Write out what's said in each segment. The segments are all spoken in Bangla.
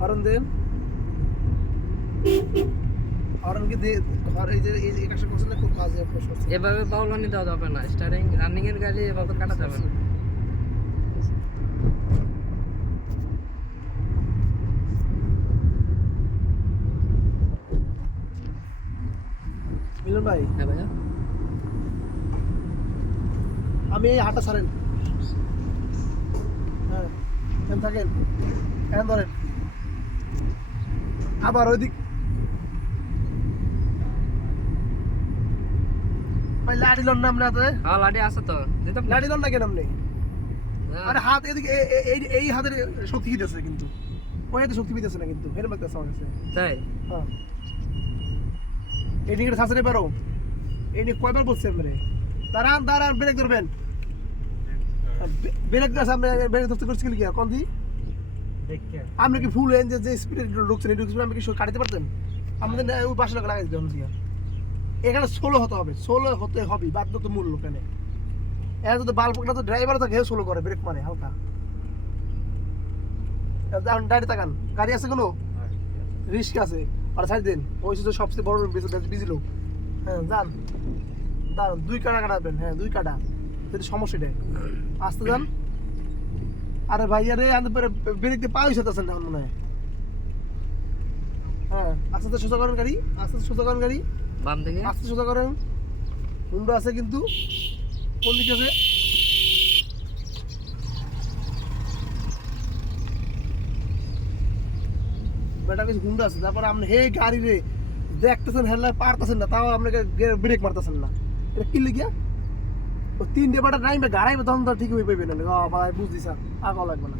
হরন দেন হরন কি দে এই যে এই একটা করছেন খুব বাজে প্রশ্ন এভাবে বাউলানি দেওয়া যাবে না। স্টারিং রানিং এর গাড়ি এভাবে কাটা যাবে না। মিলন ভাই? হ্যাঁ ভাইয়া। আমি এই হাঁটা ছাড়েন। হ্যাঁ থাকেন। এখানে ধরেন। আবার ওইদিক। ভাই লাঠি লন না হ্যাঁ লাঠি আছে তো। দিতাম লাঠি লন না কেন আপনি? হ্যাঁ। আরে হাত এদিকে এই এই হাতের শক্তি দিতেছে কিন্তু। ওই হাতে শক্তি দিতেছে না কিন্তু তাই? হ্যাঁ। এই দিকে শাসনে পারো এই নিয়ে কয়বার বলছে আমরা দাঁড়ান দাঁড়ান ব্রেক ধরবেন। ব্রেক ধরে সামনে ব্রেক ধরতে করছি কি কোন দি আপনি কি ফুল এনজে যে স্পিডে ঢুকছেন এই ঢুকছেন আপনি কি কাটাতে পারতেন আমাদের ওই বাসা লাগাই দিতে দিয়া এখানে ষোলো হতে হবে ষোলো হতে হবে বাধ্যত মূল্য কেন এরা যদি বাল পকড়া তো ড্রাইভার থাকে ষোলো করে ব্রেক মারে হালকা। ডাইরে তাকান। গাড়ি আছে কোনো? রিস্ক আছে। আর ছাড় দিন। ওই তো সবচেয়ে বড় বিজি লোক। হ্যাঁ যান। দাঁড়ান দুই কাটা কাটাবেন। হ্যাঁ দুই কাটা। যদি সমস্যা নেই। আসতে যান। আরে ভাই আরে আনতে পরে বেরিতে পা হয়েছে না মনে হয়। হ্যাঁ আস্তে আস্তে সোজা করেন গাড়ি আস্তে আস্তে সোজা করেন গাড়ি। বাম দিকে। আস্তে সোজা করেন। হুন্ডা আছে কিন্তু কোন দিকে আছে? বেটা কিছু হুন্ডা আছে তারপরে আপনি হে গাড়ি রে দেখতেছেন হেলা পারতেছেন না তাও আপনাকে ব্রেক মারতেছেন না। এটা কি লিখিয়া ও তিনটে বেটা নাইবে গাড়াইবে তখন তো ঠিক হয়ে পাইবে না। ভাই বুঝছি স্যার আগা লাগবে না।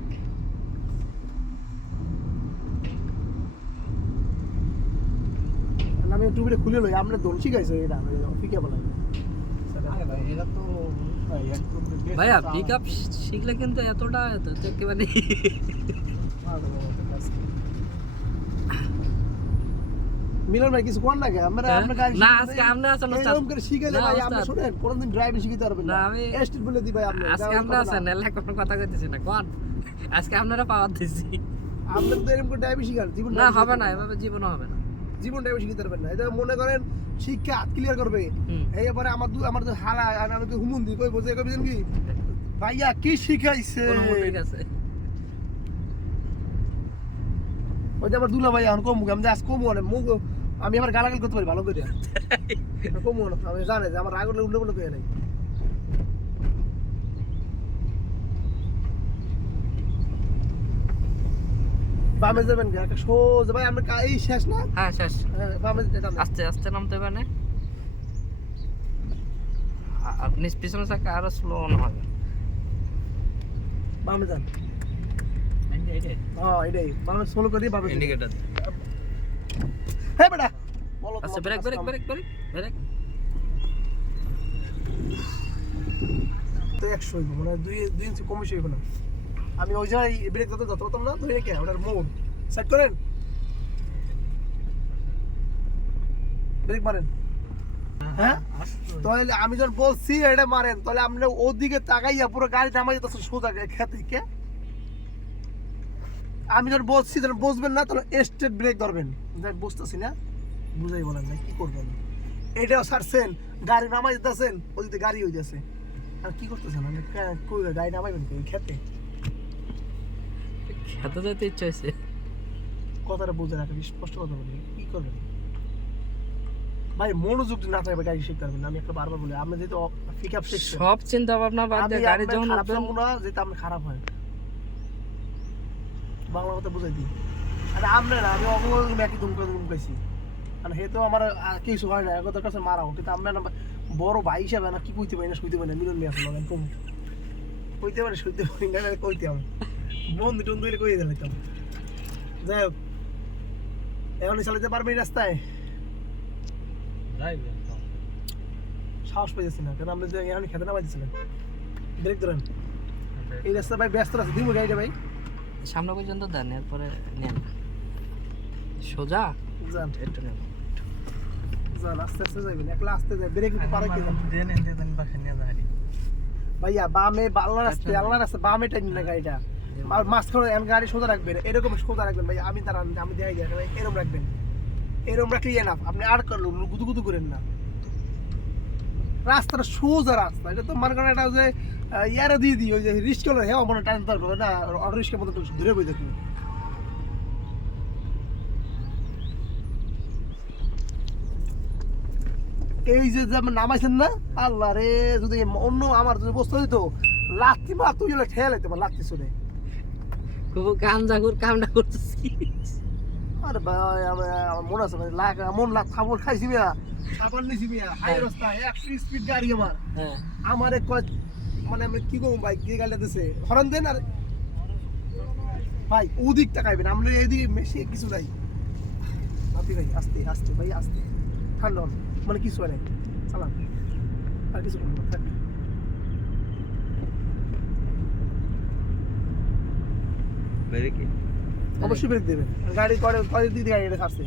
আমি টুবিটা খুলে লই আপনি দোল শিখাইছে এটা ফিকে বলা ভাইয়া পিক আপ শিখলে কিন্তু এতটা এত একেবারে মিলন ভাই কিছু কোন লাগে আমরা হ্যাঁ? আমরা গাড়ি না, আজকে দেই। আমরা আছেন ওস্তাদ। এরকম করে শিখাইলে ভাই আমরা। শুনেন কোনদিন ড্রাইভিং শিখাইতে পারবেন না, আমি- এস্টিট বলে দি ভাই আপনি আজকে কথা আছেন। এলা কোনো কথা কইতেছি না কোন আজকে আপনারা পাওয়ার দিছি আপনার তো এরকম করে ড্রাইভিং শিখান জীবন না হবে না এভাবে জীবন হবে না জীবন ড্রাইভিং শিখাতে পারবেন না এটা মনে করেন শিক্ষা ক্লিয়ার করবে হুম। এই পরে আমার দু আমার হালা আর আমি হুমুন দি কই বোঝে কইবেন কি ভাইয়া কি শিখাইছে ঠিক আছে ওই যে আমার দুলা ভাই এখন কমু আমি আজ কমু অনেক মুখ আমি আমার গালাগাল করতে পারি ভালো করে। কমু না আমি জানে যে আমার রাগ উঠলে উল্টো উল্টো করে নাই বামে যাবেন? একটা সোজা ভাই আমরা এই শেষ না? হ্যাঁ শেষ। হ্যাঁ, বামে যেতে হবে। আস্তে আস্তে নামতে পারে আর নিচ পিছনে চাকা আরও স্লো অন হবে। বামে যান। হ্যাঁ এটাই। বামে সোলো করি বামে। ইন্ডিকেটর হ্যাঁ বেটা আচ্ছা break break break break break. তো একশো হইব মানে দুই দুই ইঞ্চি কমিয়ে হইব না। আমি ওই জায়গায় ব্রেক ধরতে যত পারতাম না ধরে কে ওটার মোড়। সাইড করেন। ব্রেক মারেন। হ্যাঁ? তাহলে আমি যখন বলছি এটা মারেন তাহলে আপনি ওদিকে তাকাইয়া পুরো গাড়ি নামাই যেতেছে সোজা খেতে কে? আমি যখন বলছি তখন বুঝবেন না তাহলে স্টেট ব্রেক ধরবেন। বুঝতেছি না। বুঝাই বলেন না কি করবেন এটাও ছাড়ছেন গাড়ি নামাই যেতেছেন ওদিকে গাড়ি হইতেছে। আর কি করতেছেন? আপনি গাড়ি নামাইবেন কি খেতে? খেতে যেতে ইচ্ছা হয়েছে কথাটা বুঝে রাখেন স্পষ্ট কথা বলি কি করবেন? ভাই মনোযোগ না থাকবে গাড়ি শিখতে পারবেন। আমি একটা বারবার বলি আপনি যেহেতু পিক আপ সব চিন্তা ভাবনা বাদ দিয়ে গাড়ি যখন খারাপ না আপনি খারাপ হয়। বাংলা কথা বুঝাই দিই। আরে আপনি না আমি অবগত একই দুম করে দুম কইছি আর হে তো আমার কিছু হয় না একতার কাছে মারাও কিন্তু আমরা না বড় ভাই হিসাবে না কি কইতে পারি না শুইতে পারি না মিলন নিয়ে আসলো কম। কইতে পারি শুইতে পারি না না কইতে আমি বন্ধু টন্ধু হইলে কইতে দিলাম যাই হোক এখনই চালাতে পারবি রাস্তায়? সাহস পাইতেছি না কারণ আপনি যে এখনই খেতে না পাইতেছিলেন ব্রেক ধরেন। এই রাস্তা ভাই ব্যস্ত আছে দিমু গাড়িটা ভাই। সামনে পর্যন্ত দেন এরপরে নেন। সোজা? যান। একটু নেন। যান আস্তে আস্তে যাবেন একলা আস্তে যাই ব্রেক পারে কি যান। ভাইয়া বামে আল্লাহ রাস্তা আল্লাহ রাস্তা বামে টাইনি না গাড়িটা আর মাঝখানে। এখন গাড়ি সোজা রাখবেন এরকম সোজা রাখবেন। ভাই আমি দেখাই এরকম রাখবেন। এরকম রাখলে এনাফ আপনি আর করলেন গুদু গুদু করেন না। রাস্তাটা সোজা রাস্তা এটা তো মনে করেন এটা যে ইয়ারে দিয়ে দিই ওই যে রিস্ক হলো হ্যাঁ মনে টাইম দরকার না অটো রিস্কের মতো ধরে বই দেখুন। এই যে যেমন নামাইছেন না আল্লাহ রে যদি অন্য আমার যদি বস্তু দিত লাত্তি মার তুই হলে ঠেলে দিতে লাত্তি শুনে। খুব কাম জাগুর কামটা করতেছি আরে ভাই আমার মনে আছে ভাই লাগ মন লাগ খাবার খাইছি মিয়া সাবান নিছি মিয়া হাই হ্যাঁ। রাস্তা একশো স্পিড গাড়ি আমার। হ্যাঁ। আমার কয় মানে আমি কি করব ভাই? কি গাড়িটা দিছে? হরন দেন আর ভাই ওদিক তাকাইবেন আমরা এইদিকে মেশি কিছু নাই। ভাবি ভাই আস্তে আস্তে ভাই আস্তে। ঠান্ডা হন মানে কিছু হয় নাই। আর কিছু করব থাক। অবশ্যই ব্রেক দেবেন। গাড়ি করে কয়েক দিক দিয়ে গাড়ি এটা ছাড়ছে।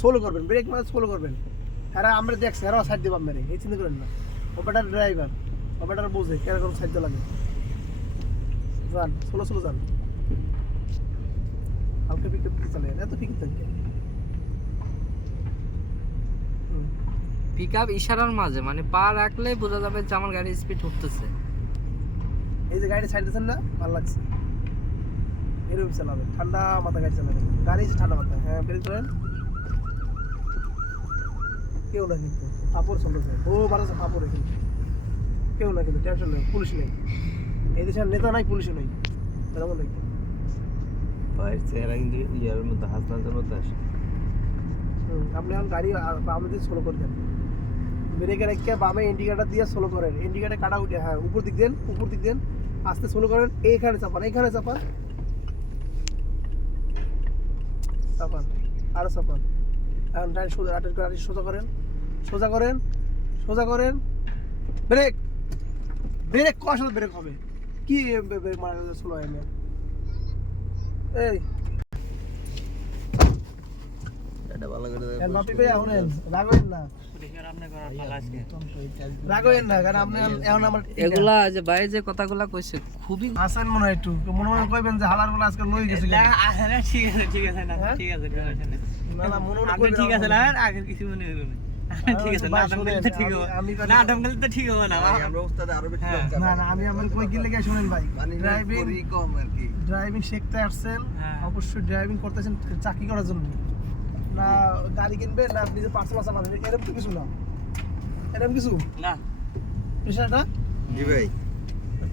সোলো করবেন ব্রেক মানে সোলো করবেন। হ্যাঁ আমরা দেখছি হ্যাঁ সাইড দেবো মেরে। এই চিন্তা করেন না। ওপাটার ড্রাইভার বোঝে কেরকম লাগে? যান যান হালকা পিক আপ চলে এত পিক পিক আপ ইশারার মাঝে মানে পা রাখলে বোঝা যাবে যে আমার গাড়ি স্পিড উঠতেছে এই যে গাড়ি সাইড দিচ্ছেন না ভালো লাগছে। এরকম চালাবেন ঠান্ডা মাথা গাড়ি চালাবে গাড়ি ঠান্ডা মাথা হ্যাঁ ব্রেক কেউ না কিন্তু পাপড় চলেছে ও বাড়াচ্ছে কাপড় কিন্তু কেউ না কিন্তু টেনশন নেই পুলিশ নেই। এই দেশের নেতা নাই পুলিশ নেই নাকি হুম, আপনি এখন গাড়ি বামে দিয়ে স্লো করে দেন। বামে ইন্ডিকেটার দিয়ে স্লো করেন। ইন্ডিকেটার কাটা উঠে হ্যাঁ উপর দিক দেন উপর দিক দেন আস্তে স্লো করেন এইখানে চাপান এইখানে চাপান। চাপান আরও চাপান। এখন সোজা আটের সোজা করেন সোজা করেন সোজা করেন ব্রেক। ব্রেক কষা ব্রেক হবে? কি ব্রেক মারা স্লো হয় না এই। বাপি ভাই এখন রাগবেন না। রাগবেন না কারণ আপনি এখন আমার এগুলা যে ভাই যে কথাগুলা কইছে খুবই আসেন মনে হয় একটু মনে মনে কইবেন যে হালার বলে আজকে লই গেছে? হ্যাঁ? না না মনে মনে কইবেন আমার। আর হচ্ছে ভাই, শুনেন, আমি- আমি না না আমি আমার কই কি লেগে শুনেন ভাই। ড্রাইভিং ড্রাইভিং শিখতে আসছেন হ্যাঁ। অবশ্যই ড্রাইভিং করতেছেন চাকরি করার জন্য। না গাড়ি কিনবেন না নিজে পার্সেল আসা এরকম তো কিছু না। এরকম কিছু? না। পেশাটা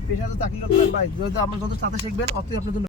পেশা তো চাকরি করতে ভাই যদি আপনি যত সাথে শিখবেন অতই আপনার জন্য